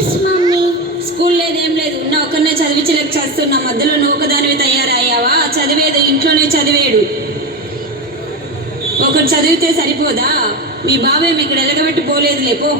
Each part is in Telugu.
Yes mummy. స్కూల్ లేదేం లేదు, ఉన్న ఒక్కరినే చదివించలేక చేస్తున్నా. మధ్యలో నువ్వు ఒకదానివి తయారయ్యావా? చదివేది ఇంట్లోనే చదివేడు. ఒకరు చదివితే సరిపోదా? మీ బాబేం ఇక్కడ ఎలగబెట్టి పోలేదు లేపో.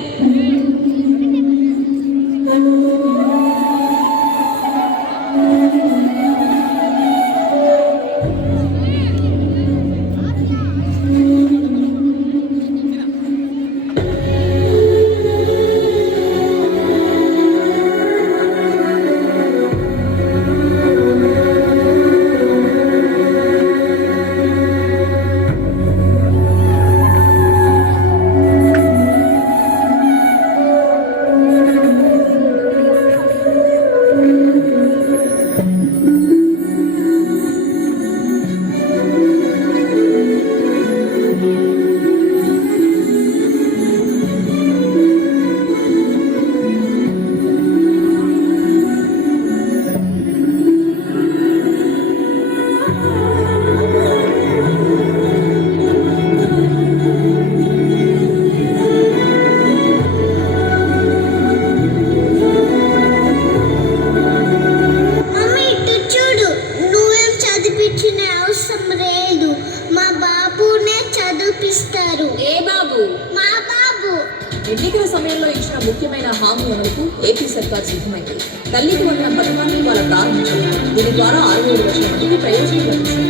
ఎన్నికల సమయంలో ఇచ్చిన ముఖ్యమైన హామీ అమలుకు ఏపీ సర్కార్ సిద్ధమైంది. తల్లికి వందనం పథకాన్ని వాళ్ళ ప్రారంభించారు. దీని ద్వారా 67 లక్షల మందికి ప్రయోజనం లభిస్తుంది.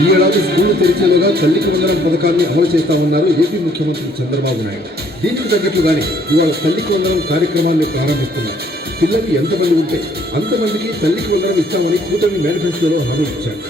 ఈ ఏడాది స్కూళ్లు తెరిచేలోగా తల్లికి వందనం పథకాన్ని అమలు చేస్తామన్నారు ఏపీ ముఖ్యమంత్రి చంద్రబాబు నాయుడు. దీనికి తగ్గట్లుగానే ఇవాళ తల్లికి వందనం కార్యక్రమాన్ని ప్రారంభిస్తున్నారు. పిల్లలు ఎంతమంది ఉంటే అంతమందికి తల్లికి వందనం ఇస్తామని కూటమి మేనిఫెస్టోలో హామీ ఇచ్చారు.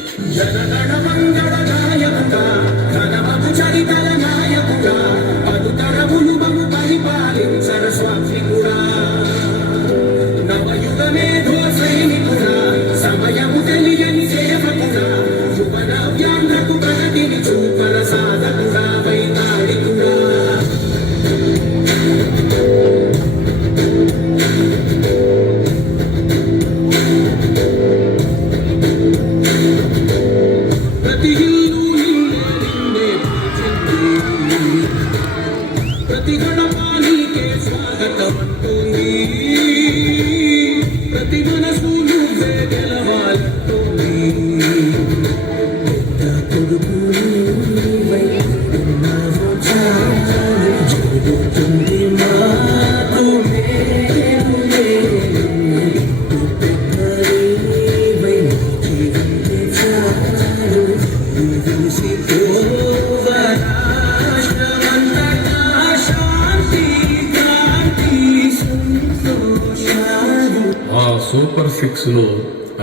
సూపర్ 6లో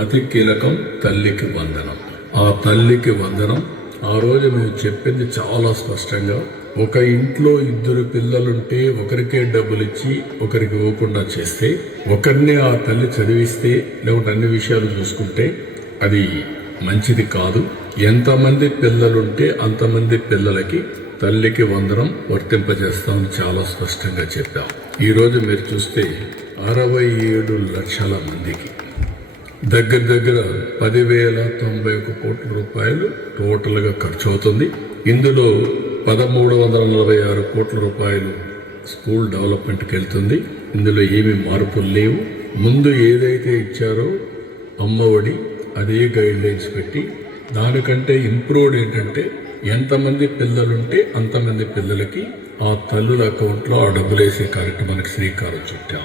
అతి కీలకం తల్లికి వందనం. ఆ తల్లికి వందనం ఆ రోజు మేము చెప్పింది చాలా స్పష్టంగా, ఒక ఇంట్లో 2 పిల్లలుంటే ఒకరికే డబ్బులు ఇచ్చి ఒకరికి ఇవ్వకుండా చేస్తే, ఒకరినే ఆ తల్లి చదివిస్తే లేకుంటే అన్ని విషయాలు చూసుకుంటే అది మంచిది కాదు. ఎంతమంది పిల్లలుంటే అంతమంది పిల్లలకి తల్లికి వందనం వర్తింపజేస్తామని చాలా స్పష్టంగా చెప్పాం. ఈరోజు మీరు చూస్తే 67 లక్షల మందికి దగ్గర 10,091 కోట్ల రూపాయలు టోటల్గా ఖర్చు అవుతుంది. ఇందులో 1,346 కోట్ల రూపాయలు స్కూల్ డెవలప్మెంట్కి వెళ్తుంది. ఇందులో ఏమీ మార్పులు లేవు. ముందు ఏదైతే ఇచ్చారో అమ్మఒడి అదే గైడ్ లైన్స్ పెట్టి దానికంటే ఇంప్రూవ్డ్ ఏంటంటే ఎంతమంది పిల్లలుంటే అంతమంది పిల్లలకి ఆ తల్లుల అకౌంట్లో ఆ డబ్బులు వేసే కార్యక్రమానికి శ్రీకారం చుట్టాం.